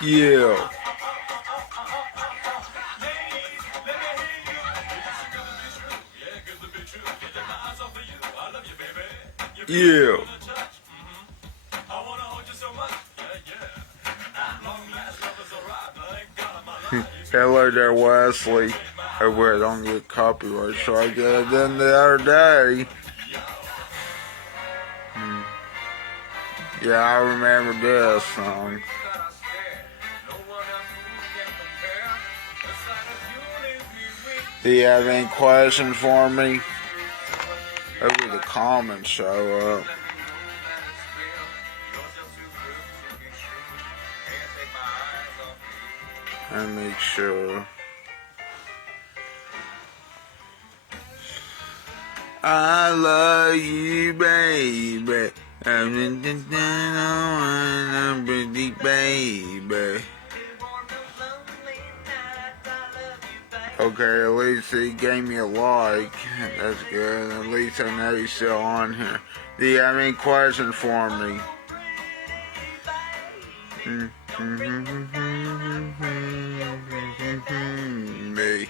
Yeah. Yeah. Hello there, Wesley. Hopefully I don't get copyright strike. Then the other day, yeah, I remember this song. Do you have any questions for me? Hopefully the comments show up. And make sure. I love you, baby. I'm a pretty baby. Okay, at least he gave me a like. That's good. At least I know he's still on here. Do you have any questions for me? Me.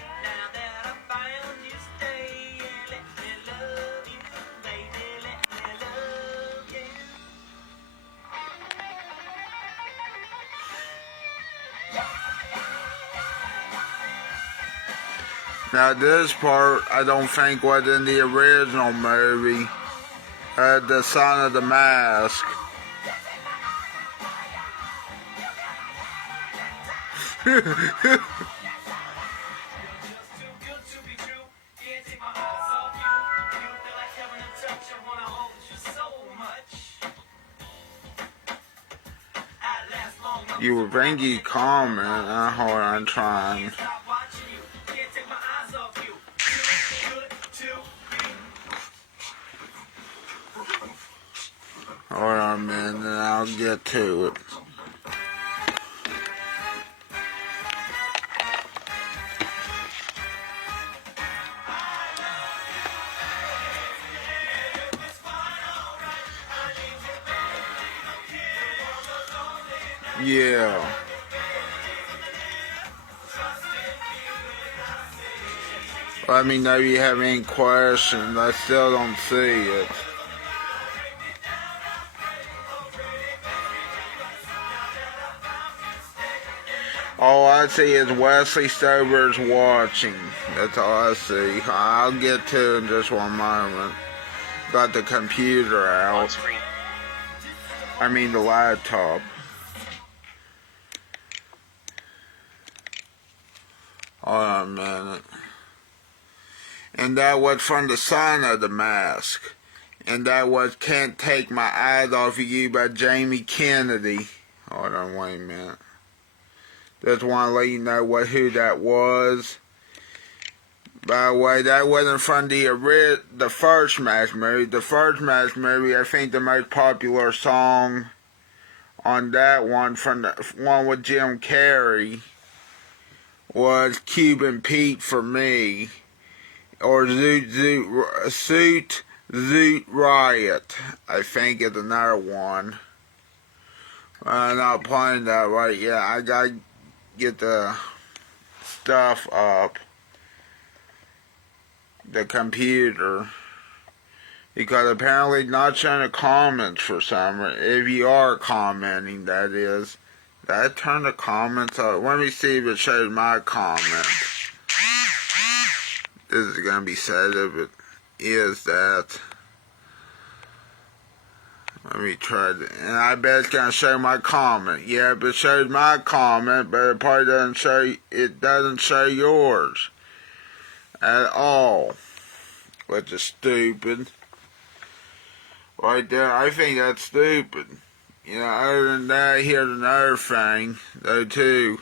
Now this part I don't think was in the original movie, The Son of the Mask. You were thinking comment. Hold on, I'm trying. Hold on a minute, and I'll get to it. Yeah. Let me know if you have any questions. I still don't see it. All I see is Wesley Stover's watching. That's all I see. I'll get to it in just one moment. Got the computer out. I mean the laptop. Hold on a minute. And that was from The Son of the Mask. And that was Can't Take My Eyes Off of You by Jamie Kennedy. Hold on, wait a minute. Just want to let you know who that was. By the way, that wasn't from the first Mask movie. The first Mask movie, I think the most popular song on that one, from the one with Jim Carrey, was Cuban Pete for Me. Or Suit Zoot Riot, I think is another one. I'm not playing that right yet. I gotta get the stuff up. The computer. Because apparently it's not showing the comments for some reason. If you are commenting, that is. Did I turn the comments up? Let me see if it shows my comments. This is going to be sad if it is that. Let me try to, and I bet it's going to show my comment. Yeah, but it shows my comment, but it probably doesn't show yours at all. Which is stupid. Right there, I think that's stupid. You know, other than that, here's another thing, though, too.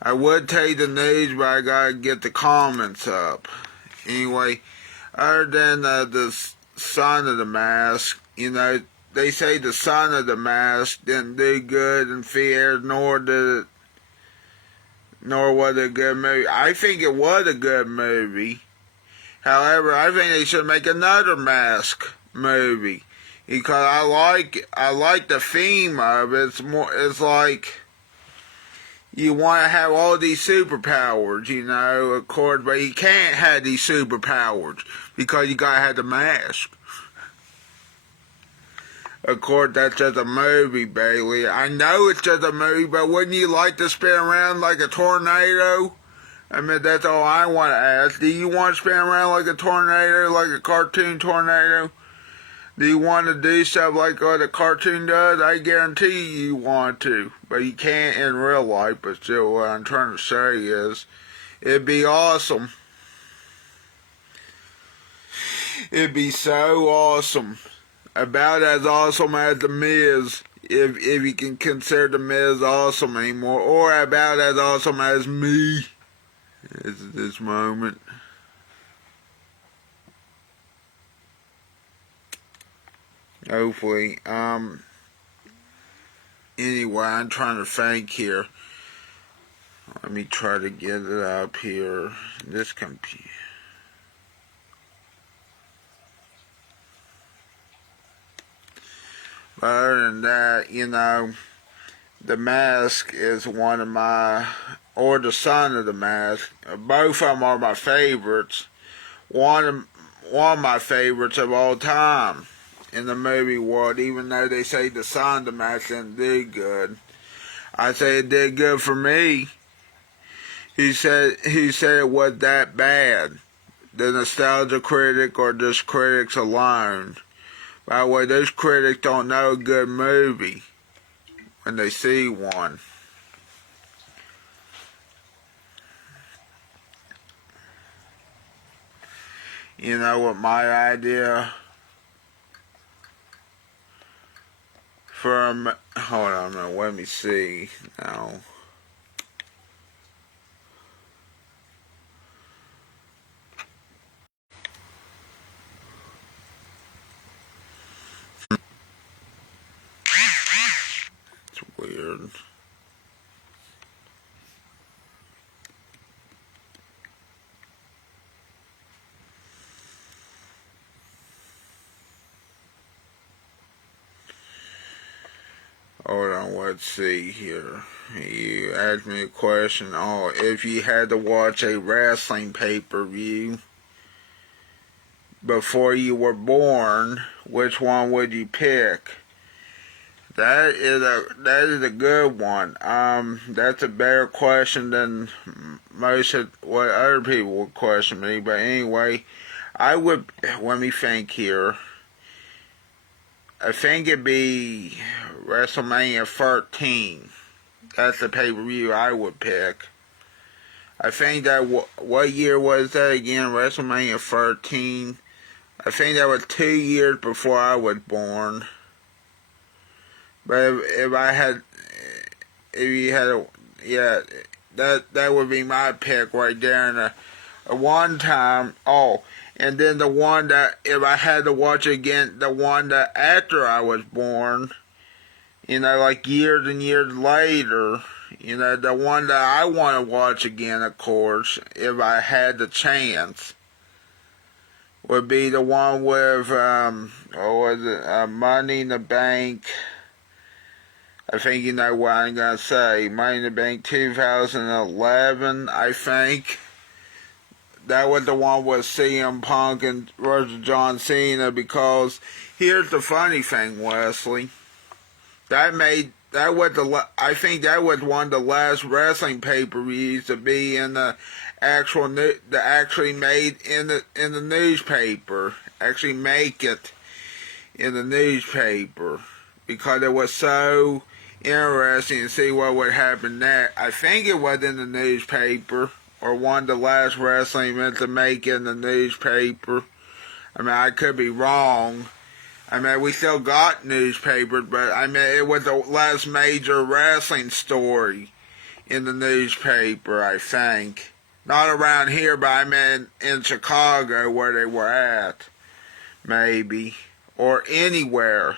I would tell you the news, but I gotta get the comments up. Anyway, other than the Son of the Mask, you know, they say the Son of the Mask didn't do good in theaters, nor was it a good movie. I think it was a good movie. However, I think they should make another Mask movie, because I like the theme of it. It's like you want to have all these superpowers, you know, of course, but you can't have these superpowers because you gotta have the mask. Of course, that's just a movie, Bailey. I know it's just a movie, but wouldn't you like to spin around like a tornado? I mean, that's all I want to ask. Do you want to spin around like a tornado, like a cartoon tornado? Do you want to do stuff like what a cartoon does? I guarantee you want to, but you can't in real life. But still, what I'm trying to say is, it'd be awesome. It'd be so awesome. About as awesome as The Miz, if you can consider The Miz awesome anymore, or about as awesome as me at this moment. Hopefully. Anyway, I'm trying to think here. Let me try to get it up here. This computer. But other than that, you know, The Mask is one of my, or The Son of the Mask. Both of them are my favorites. One of my favorites of all time in the movie world, even though they say The Son of the Mask didn't do good. I say it did good for me. He said it was that bad. The nostalgia critic or just critics alone. By the way, those critics don't know a good movie when they see one. You know what my idea from, hold on a minute, let me see now. It's weird. Hold on, let's see here. You asked me a question. Oh, if you had to watch a wrestling pay-per-view before you were born, which one would you pick? That is a good one. That's a better question than most of what other people would question me. But anyway, let me think here. I think it'd be WrestleMania 13. That's the pay-per-view I would pick. I think that, what year was that again? WrestleMania 13. I think that was 2 years before I was born. But if you had, yeah, that would be my pick right there. And a one time, and then the one that, if I had to watch again, the one that after I was born, you know, like years and years later, you know, the one that I want to watch again, of course, if I had the chance, would be the one with, Money in the Bank. I think you know what I'm going to say. Money in the Bank 2011, I think. That was the one with CM Punk and versus John Cena, because here's the funny thing, Wesley. I think that was one of the last wrestling pay-per-views to be in the actually made in the newspaper. Actually make it in the newspaper, because it was so interesting to see what would happen there. I think it was in the newspaper, or one of the last wrestling events to make it in the newspaper. I mean, I could be wrong. I mean, we still got newspapers, but I mean, it was the last major wrestling story in the newspaper, I think. Not around here, but I mean in Chicago where they were at, maybe. Or anywhere.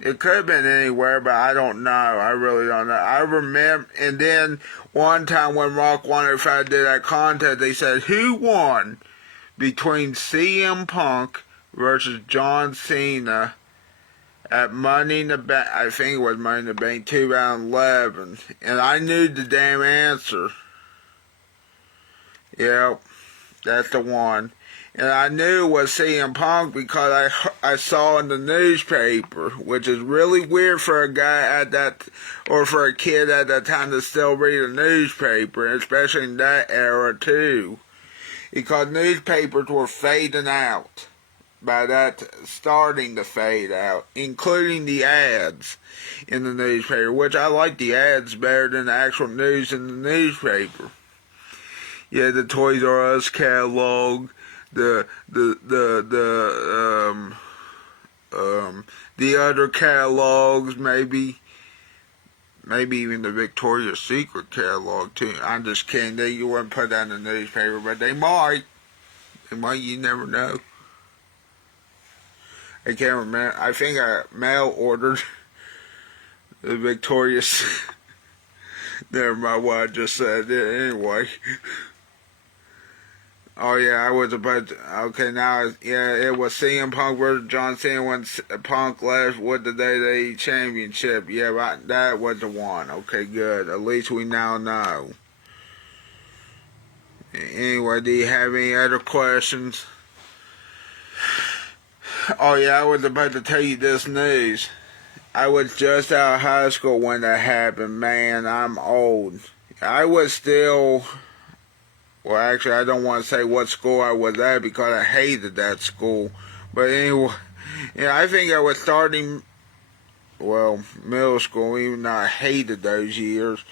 It could have been anywhere, but I don't know. I really don't know. I remember, and then one time when Rock 105 did that contest, they said, who won between CM Punk versus John Cena at Money in the Bank. I think it was Money in the Bank 2011, and I knew the damn answer. Yep, that's the one. And I knew it was CM Punk because I saw in the newspaper, which is really weird for a guy at that, or for a kid at that time to still read a newspaper, especially in that era too. Because newspapers were fading out. By that, starting to fade out, including the ads in the newspaper, which I like the ads better than the actual news in the newspaper. Yeah, the Toys R Us catalog, the other catalogs, maybe even the Victoria's Secret catalog too. I'm just kidding. You wouldn't put that in the newspaper, but they might. You never know. I can't remember. I think I mail ordered the Victoria's. Never mind what I just said. Anyway. Oh yeah, I was about to, okay, now, it was CM Punk versus John Cena when Punk left with the WWE Championship. Yeah, that was the one. Okay, good. At least we now know. Anyway, do you have any other questions? Oh yeah, I was about to tell you this news. I was just out of high school when that happened. Man, I'm old. I was still... Well, actually, I don't want to say what school I was at because I hated that school. But anyway, I think I was starting, middle school, even though I hated those years.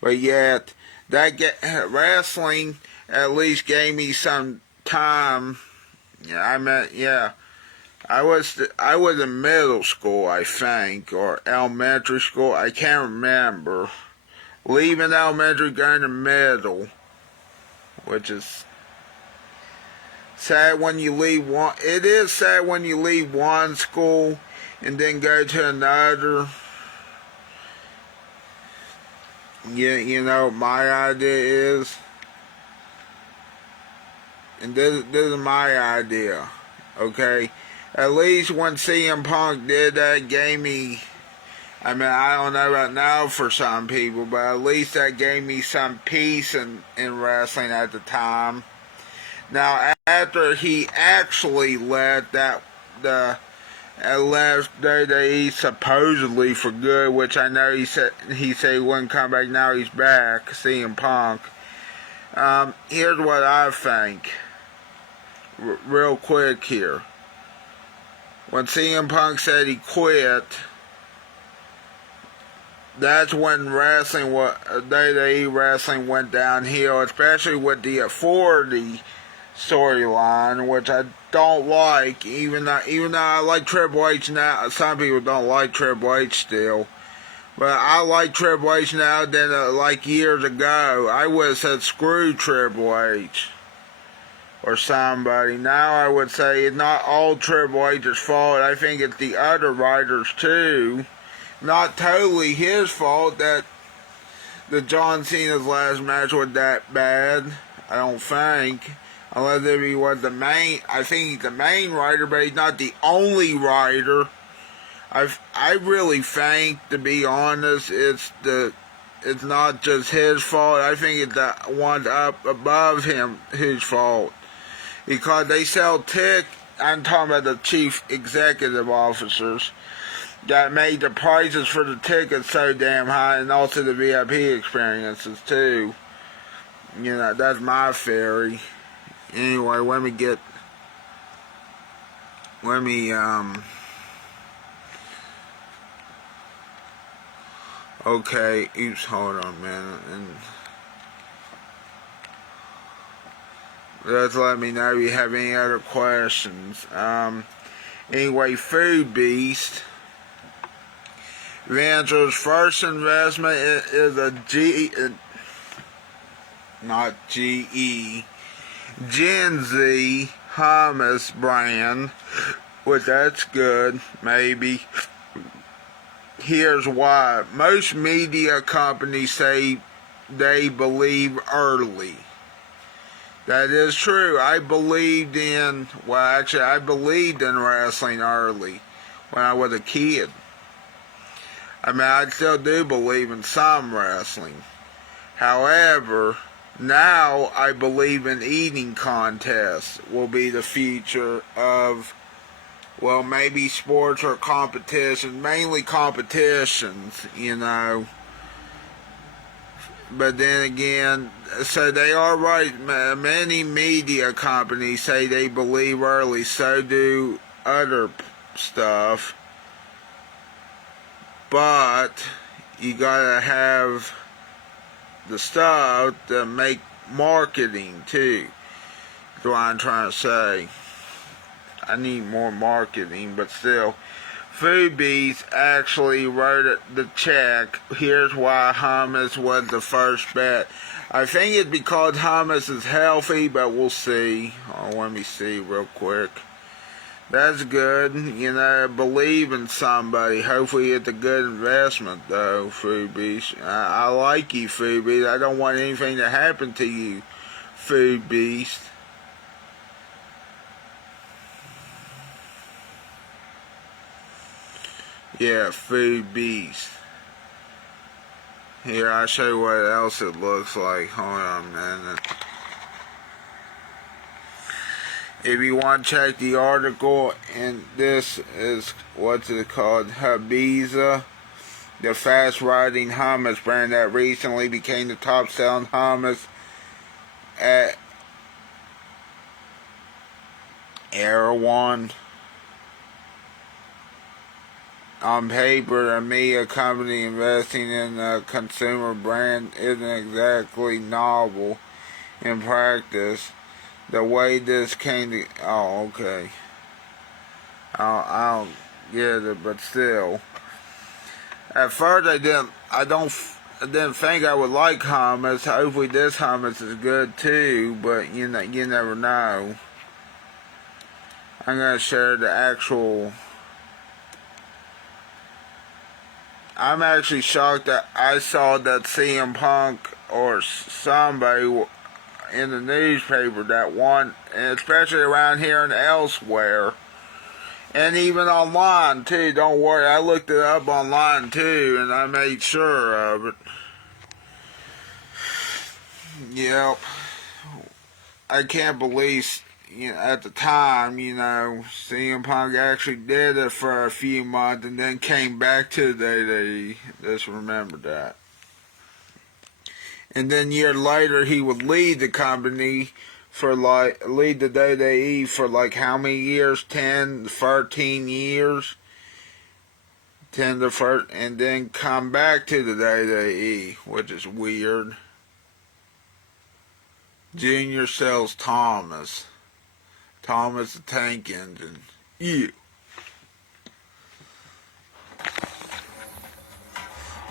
But yet, wrestling at least gave me some time. I was in middle school, I think, or elementary school. I can't remember. Leaving elementary, going to middle. Which is sad when you leave one. It is sad when you leave one school and then go to another. You know what my idea is? And this is my idea, okay? At least when CM Punk did that, gave me... I mean, I don't know about now for some people, but at least that gave me some peace in wrestling at the time. Now, after he actually left left WWE supposedly for good, which I know he said he wouldn't come back. Now he's back, CM Punk. Here's what I think. Real quick here. When CM Punk said he quit, that's when WWE wrestling went downhill, especially with the Authority storyline, which I don't like, even though I like Triple H now. Some people don't like Triple H still. But I like Triple H now than like years ago. I would have said screw Triple H or somebody. Now I would say it's not all Triple H's fault. I think it's the other writers too. Not totally his fault that the John Cena's last match was that bad. I don't think. Unless if he was the main, I think he's the main writer, but he's not the only writer. I really think, to be honest, it's not just his fault. I think it's the ones up above him whose fault. Because they sell I'm talking about the chief executive officers that made the prices for the tickets so damn high, and also the VIP experiences too. You know, that's my theory. Anyway, okay, oops, hold on a minute, and just let me know if you have any other questions. Anyway, Food Beast. Vander's first investment is a Gen Z hummus brand, which that's good, maybe. Here's why. Most media companies say they believe early. That is true. I believed in wrestling early. when I was a kid. I mean, I still do believe in some wrestling. However, now I believe in eating contests will be the future of, well, maybe sports or competition, mainly competitions, you know. But then again, so they are right. Many media companies say they believe early, so do other stuff. But you gotta have the stuff to make marketing too. That's what I'm trying to say. I need more marketing, but still. Foodbeast actually wrote the check. Here's why hummus was the first bet. I think it's because hummus is healthy, but we'll see. Oh, let me see real quick. That's good. You know, believe in somebody. Hopefully it's a good investment, though, Foodbeast. I like you, Foodbeast. I don't want anything to happen to you, Foodbeast. Yeah, Foodbeast. Here, I'll show you what else it looks like. Hold on a minute. If you want to check the article, and this is, what's it called? Ibiza, the fast-riding hummus brand that recently became the top-selling hummus at Erewhon. On paper, a media company investing in a consumer brand isn't exactly novel. In practice, the way this came to... Oh, okay. I don't get it, but still. At first, I didn't think I would like hummus. Hopefully this hummus is good too, but you never know. I'm going to share the actual... I'm actually shocked that I saw that CM Punk or somebody in the newspaper that won, and especially around here and elsewhere, and even online too. Don't worry, I looked it up online too, and I made sure of it. Yep, I can't believe, at the time, CM Punk actually did it for a few months and then came back to the WWE. Just remember that. And then year later, he would lead the company lead the WWE for how many years? 10, 13 years? 10 to 13, and then come back to the WWE, which is weird. Junior sells Thomas the Tank Engine. Yeah.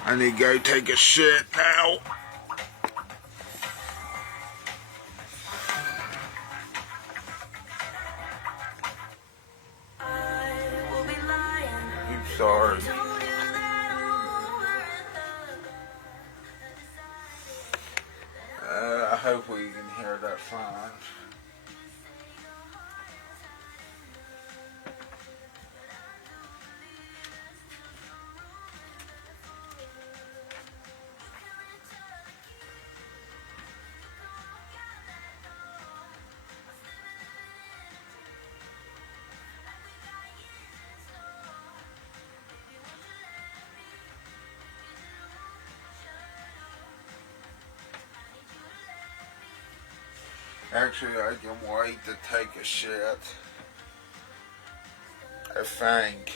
I need to go take a shit now. I'm sorry. Hopefully you can hear that fine. Actually, I can wait to take a shit. I think.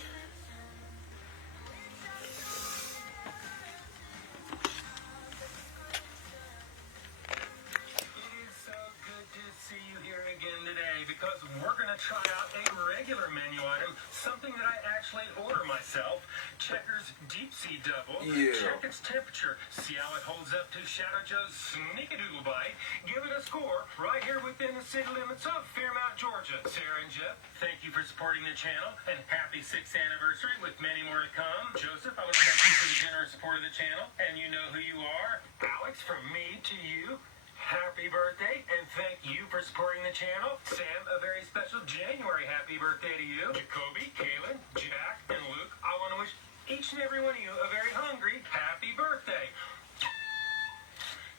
Because we're going to try out a regular menu item, something that I actually order myself. Checkers Deep Sea Double. Yeah. Check its temperature. See how it holds up to Shadow Joe's Sneakadoodle Bite. Give it a score right here within the city limits of Fairmount, Georgia. Sarah and Jeff, thank you for supporting the channel, and happy 6th anniversary with many more to come. Joseph, I want to thank you for the generous support of the channel, and you know who you are. Alex, from me to you, happy birthday, and thank you for supporting the channel. Sam, a very special January happy birthday to you. Jacoby, Kaylin, Jack, and each and every one of you a very hungry happy birthday.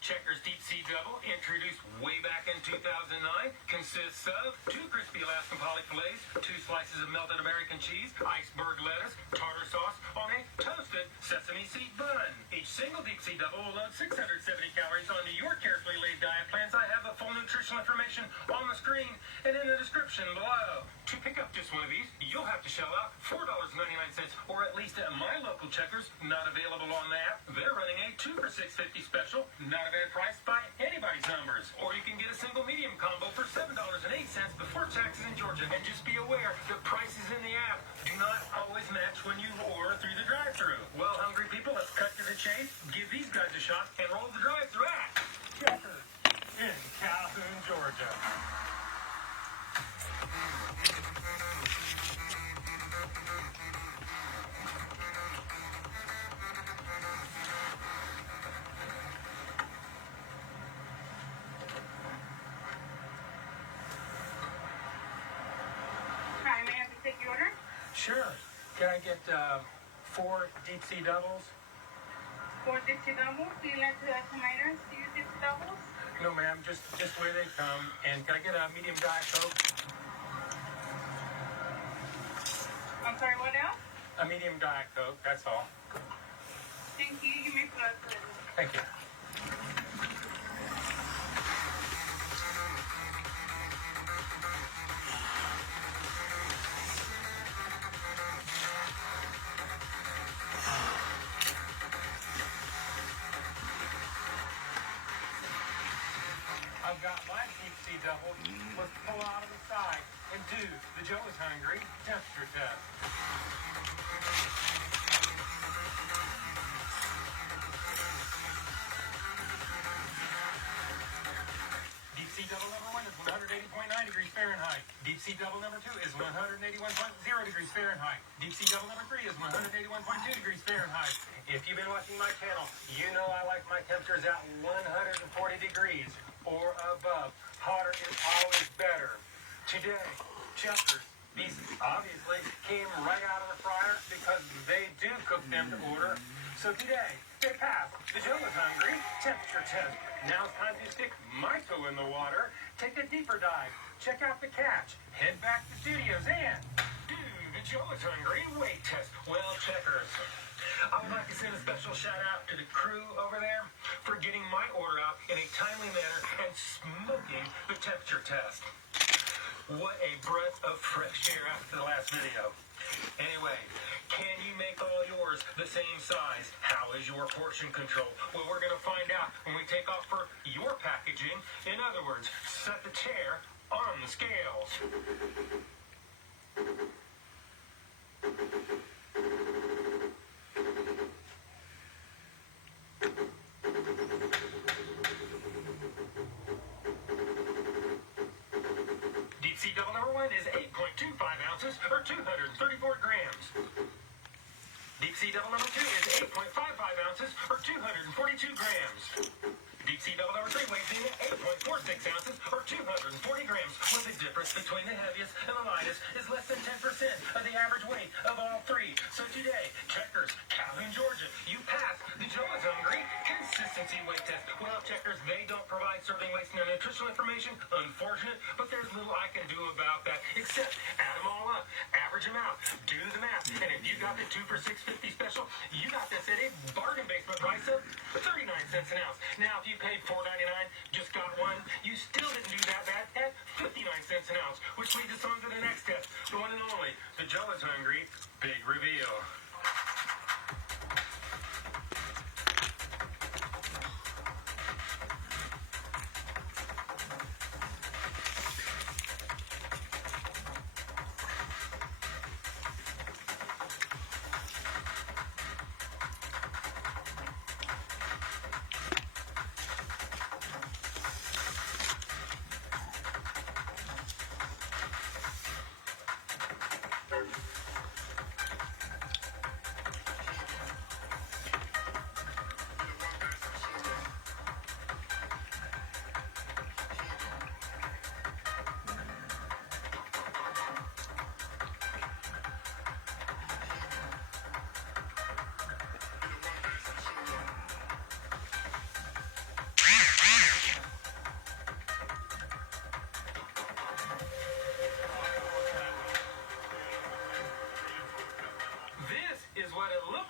Checkers Deep Sea Double, introduced way back in 2009, consists of 2 crispy Alaskan poly fillets, 2 slices of melted American cheese, iceberg lettuce, tartar sauce on a toasted sesame seed bun. Each single Deep Sea Double will load 670 calories onto your carefully laid diet plans. I have the full nutritional information on the screen and in the description below. To pick up just one of these, you'll have to shell out $4.99, or at least at my local Checkers, not available on the app. They're running a 2 for $6.50 special, not a bad price by anybody's numbers. Or you can get a single medium combo for $7.08 before taxes in Georgia. And just be aware, the prices in the app do not always match when you order through the drive-thru. Well, hungry people, let's cut to the chase, give these guys a shot, and roll the drive-thru at Checkers in Calhoun, Georgia. Hi, may I have to take your order? Sure. Can I get 4 Deep Sea Doubles? 4 Dixie doubles. Do you like the tomatoes? Do you Dixie doubles? No, ma'am. Just where they come. And can I get a medium Diet Coke? I'm sorry, what else? A medium Diet Coke, that's all. Thank you. You may proceed. Thank you. I've got my Deep Sea Double. Let's pull out of the side and do the Joe is Hungry temperature test. Deep Sea Double number 1 is 180.9 degrees Fahrenheit. Deep Sea Double number 2 is 181.0 degrees Fahrenheit. Deep Sea Double number 3 is 181.2 degrees Fahrenheit. If you've been watching my channel, you know I like my temperatures at 140 degrees or above. Hotter is always better. Today, Checkers, these obviously came right out of the fryer because they do cook them to order. So today, they pass the Joe is Hungry temperature test. Now it's time to stick my toe in the water, take a deeper dive, check out the catch, head back to studios, and do the Joe is Hungry weight test. Well, Checkers, I would like to send a special shout out to the crew over there for getting my order out in a timely manner and smoking the temperature test. What a breath of fresh air after the last video. Anyway, can you make all yours the same size? How is your portion control? Well, we're going to find out when we take off for your packaging. In other words, set the chair on the scales. Deep Sea Double number 1 is 8.25 ounces, or 234 grams. Deep Sea Double number 2 is 8.55 ounces, or 242 grams. Deep Sea Double number 3 weighs in at 8.46 ounces, or 240 grams, where the difference between the heaviest and the lightest is less than 10% of the average weight of all three. So today, Checkers, Calhoun, Georgia, you pass the Joe is Hungry consistency weight test. Well, Checkers, they don't provide serving weights and nutritional information. Unfortunate, but there's little I can do about that, except add them all up, average them out, do the math, and if you got the 2 for $6.50 special, you got this at a bargain basement price of 39 cents an ounce. Now, if you paid $4.99, just got one, you still didn't do that bad at 59 cents an ounce, which leads us on to the next test, the one and only, the Joe is Hungry Big Reveal.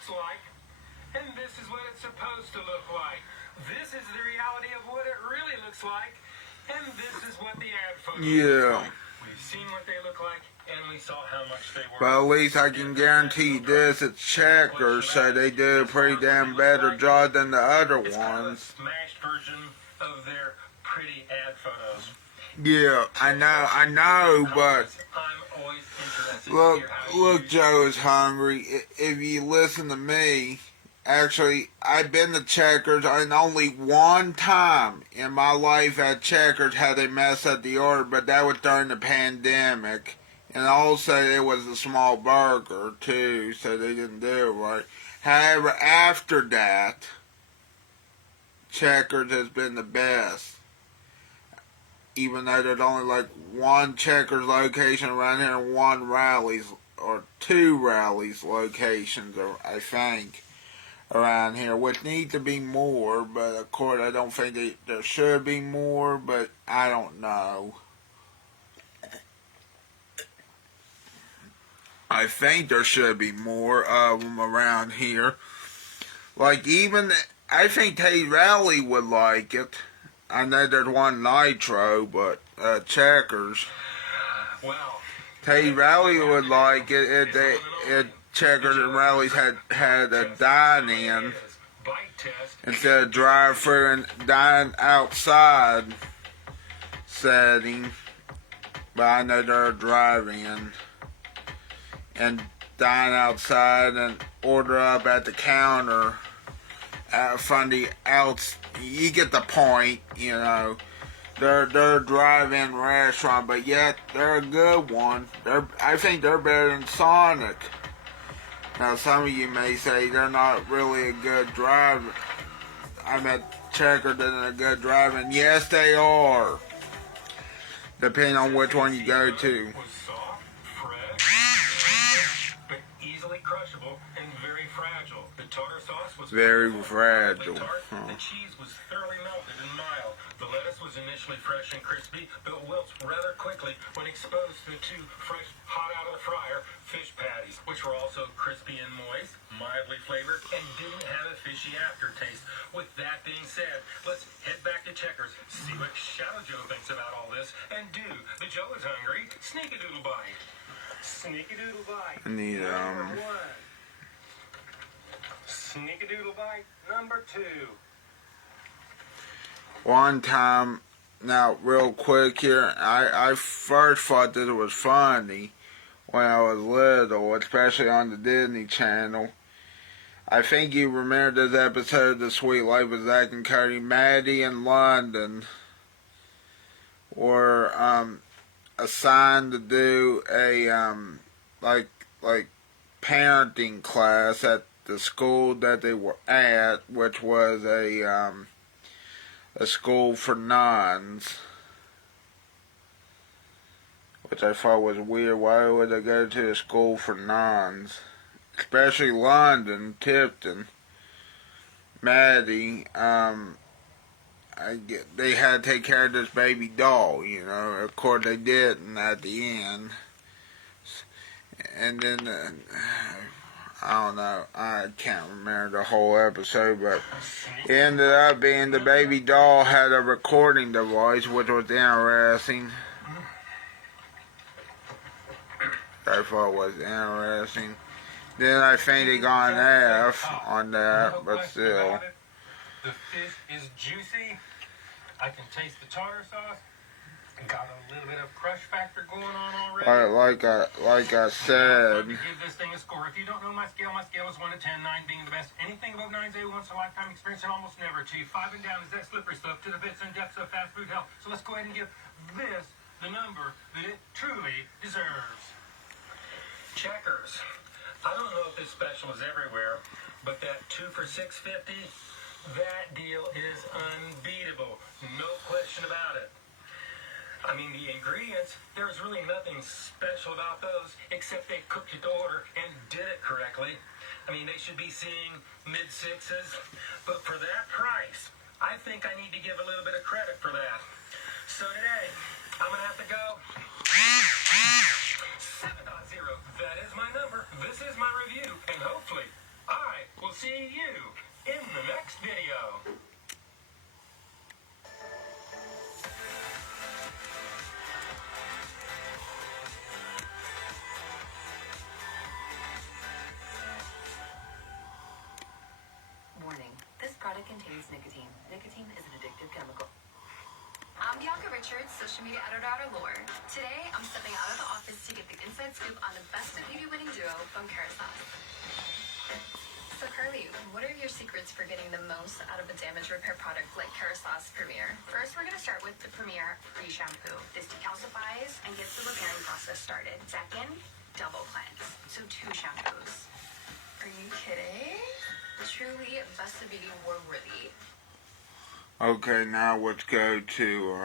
looks like, and this is what it's supposed to look like. This is the reality of what it really looks like, and this is what the ad photo looks like. We've seen what they look like, and we saw how much they were. But at least I can guarantee this, it's Checkers, so they do a pretty damn better job than the other It's kind of a ones. smashed version of their pretty ad photos. Yeah, I know, but I'm always interested to look, hear how you look, Joe is hungry. If you listen to me, actually, I've been to Checkers, and only one time in my life at Checkers had they messed up the order, but that was during the pandemic. And also, it was a small burger, too, so they didn't do it right. However, after that, Checkers has been the best. Even though there's only like one Checkers location around here and one Rally's, or two Rally's locations, I think, around here, which need to be more, but of course I don't think there should be more, but I don't know. I think there should be more of them around here. Like even, I think Tay Rally would like it. I know there's one Nitro, but Checkers. Well, Tay Rally would like it if Checkers and Rally's had a dine-in bite test. instead of drive-through and dine outside setting. But I know they're a drive-in. And dine outside and order up at the counter from the outs. You get the point, you know. They're a drive-in restaurant, but yet they're a good one. I think they're better than Sonic. Now, some of you may say they're not really a good drive. I'm at Checkers and a good drive-in. Yes, they are. Depending on which one you go to. Was soft, fresh, but easily crushable and very fragile. The tartar sauce was Very fragile. Tart. The cheese was thoroughly melted and mild. The lettuce was initially fresh and crispy, but wilts rather quickly when exposed to two fresh, hot out of the fryer fish patties, which were also crispy and moist, mildly flavored, and didn't have a fishy aftertaste. With that being said, let's head back to Checkers, see what Shadow Joe thinks about all this, and do the Joe is hungry sneak-a-doodle bite. Sneak-a-doodle bite. I need, Number one. Sneak-a-doodle bite number two. One time, now real quick here, I first thought that it was funny when I was little, especially on the Disney Channel. I think you remember this episode of The Sweet Life of Zack and Cody. Maddie and London were assigned to do a like parenting class at the school that they were at, which was a school for nuns, which I thought was weird. Why would they go to a school for nuns? Especially London, Tipton, Maddie. They had to take care of this baby doll, you know. Of course they didn't at the end. And then I don't know, I can't remember the whole episode, but it ended up being the baby doll had a recording device, which was interesting. I thought it was interesting. Then I think they got an F on that, but still. The fish is juicy. I can taste the tartar sauce. Got a little bit of crush factor going on already. Like I said. To give this thing a score. If you don't know my scale is 1 to 10, 9 being the best. Anything above 9 is a once in a lifetime experience and almost never achieved. 5 and down is that slippery slope to the bits and depths of fast food hell. So let's go ahead and give this the number that it truly deserves. Checkers. I don't know if this special is everywhere, but that 2 for $6.50, that deal is unbeatable. No question about it. I mean, the ingredients, there's really nothing special about those, except they cooked it to order and did it correctly. I mean, they should be seeing mid-6s, but for that price, I think I need to give a little bit of credit for that. So today, I'm going to have to go 7.0. That is my number. This is my review, and hopefully, I we'll see you in the next video. Warning, this product contains nicotine. Nicotine is an addictive chemical. I'm Bianca Richards, social media editor at Allure. Today, I'm stepping out of the office to get the inside scoop on the best of beauty winning duo from Carousel. So Carly, what are your secrets for getting the most out of a damage repair product like Carousel's Premier? First, we're going to start with the Premier Free Shampoo. This decalcifies and gets the repairing process started. Second, double cleanse. So 2 shampoos. Are you kidding? Truly best of beauty war worthy. Okay, now let's go to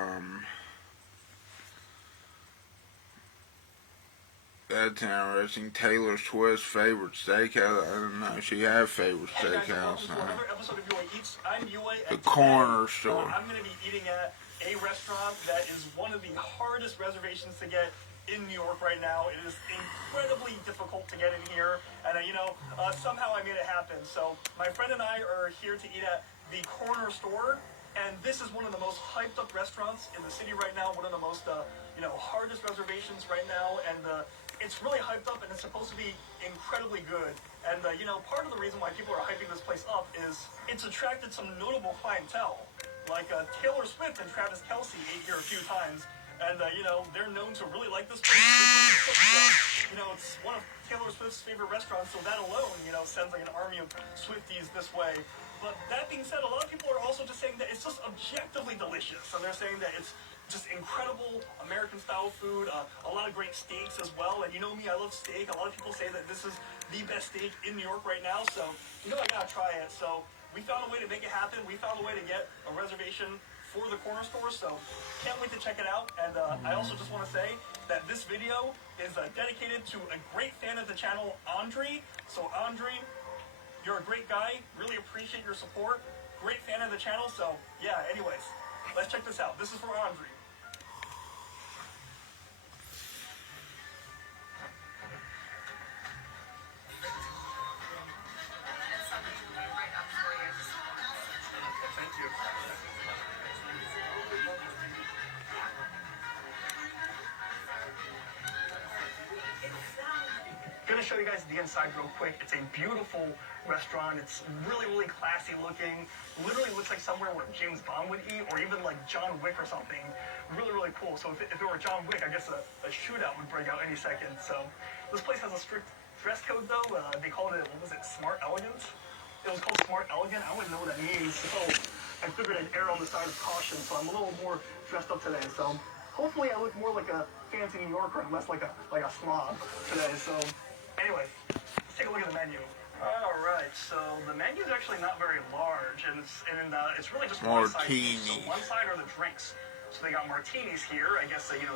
that's interesting. Taylor Swift's favorite steakhouse. I don't know. She had favorite steakhouse. Another episode of UA Eats. I'm UA. The corner store. I'm going to be eating at a restaurant that is one of the hardest reservations to get in New York right now. It is incredibly difficult to get in here, and somehow I made it happen. So my friend and I are here to eat at the corner store, and this is one of the most hyped up restaurants in the city right now. One of the most hardest reservations right now, and it's really hyped up, and it's supposed to be incredibly good. And part of the reason why people are hyping this place up is it's attracted some notable clientele, like Taylor Swift and Travis Kelce ate here a few times. And, they're known to really like this place. It's one of Taylor Swift's favorite restaurants, so that alone, sends like an army of Swifties this way. But that being said, a lot of people are also just saying that it's just objectively delicious. So they're saying that it's just incredible American-style food, a lot of great steaks as well. And you know me, I love steak. A lot of people say that this is the best steak in New York right now. So, I gotta try it. So we found a way to make it happen. We found a way to get a reservation for the corner store, so can't wait to check it out. And I also just want to say that this video is dedicated to a great fan of the channel, Andre. So Andre, you're a great guy, really appreciate your support, great fan of the channel. So yeah, anyways, let's check this out. This is for Andre. Thank you. Gonna show you guys the inside real quick. It's a beautiful restaurant. It's really, really classy looking. Literally looks like somewhere where James Bond would eat, or even like John Wick or something. Really, really cool. So if it were John Wick, I guess a shootout would break out any second. So this place has a strict dress code though. They called it, what was it, Smart Elegant? It was called Smart Elegant. I wouldn't know what that means. So I figured I'd err on the side of caution. So I'm a little more dressed up today. So hopefully I look more like a fancy New Yorker and less like a slob today. So anyways, let's take a look at the menu. All right, so the menu is actually not very large, and it's really just one side. So one side are the drinks. So they got martinis here. I guess 007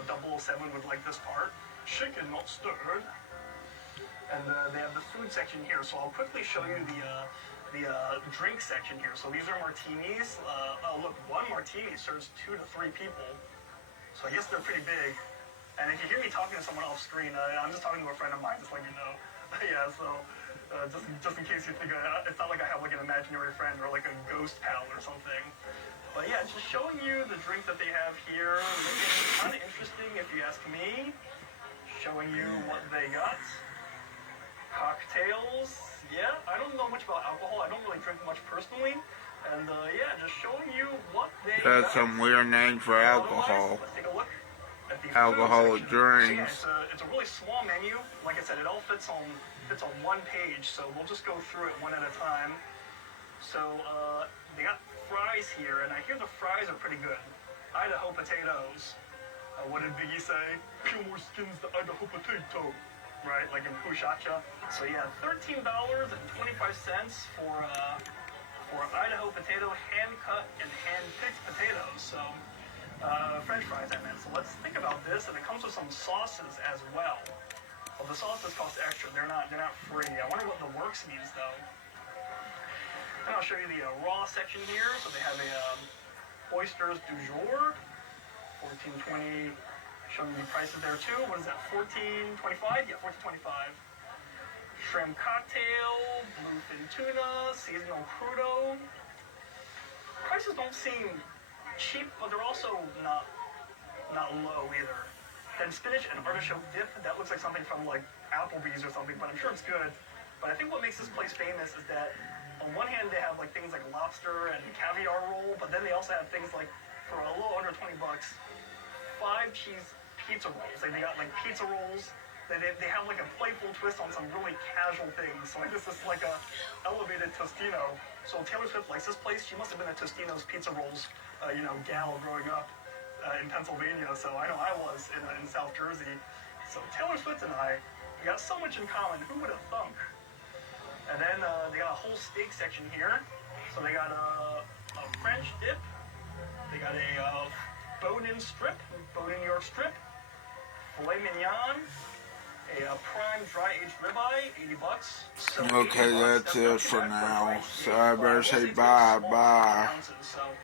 would like this part. Shaken, not stirred. And they have the food section here. So I'll quickly show you the drink section here. So these are martinis. Oh look, one martini serves 2 to 3 people. So I guess they're pretty big. And if you hear me talking to someone off screen, I'm just talking to a friend of mine, just letting you know. Yeah, so just in case you think it's not like I have like an imaginary friend or like a ghost pal or something. But yeah, just showing you the drink that they have here. Looking kind of interesting if you ask me. Showing you what they got. Cocktails. Yeah, I don't know much about alcohol. I don't really drink much personally. And yeah, just showing you what they got. That's some weird name for alcohol. Let's take a look. Alcoholic drinks. So yeah, it's a really small menu. Like I said, it all fits on one page, so we'll just go through it one at a time. So they got fries here, and I hear the fries are pretty good. Idaho potatoes. What did Biggie say? Peel more skins the Idaho potato. Right, like in Pushacha. So yeah, $13.25 for Idaho potato, hand-cut and hand-picked potatoes. So French fries, I meant. So let's think about this, and it comes with some sauces as well. Well, the sauces cost extra. They're not free. I wonder what the works means though. And I'll show you the raw section here. So they have a oysters du jour, $14.20. Showing you prices there too. What is that? $14.25? Yeah, $14.25. shrimp cocktail, bluefin tuna, seasonal crudo. Prices don't seem cheap, but they're also not low either. Then spinach and artichoke dip, that looks like something from like Applebee's or something, but I'm sure it's good. But I think what makes this place famous is that on one hand they have like things like lobster and caviar roll, but then they also have things like, for a little under 20 bucks, 5 cheese pizza rolls. Like they got like pizza rolls. They have like a playful twist on some really casual things. So like this is like a elevated Tostino. So Taylor Swift likes this place. She must have been a Tostino's Pizza Rolls, gal growing up in Pennsylvania. So I know I was in South Jersey. So Taylor Swift and I, we got so much in common. Who would have thunk? And then they got a whole steak section here. So they got a French dip. They got a bone-in strip, bone-in New York strip, filet mignon, a prime dry-aged ribeye, 80 bucks. So Okay, that's it for now. So I better say bye.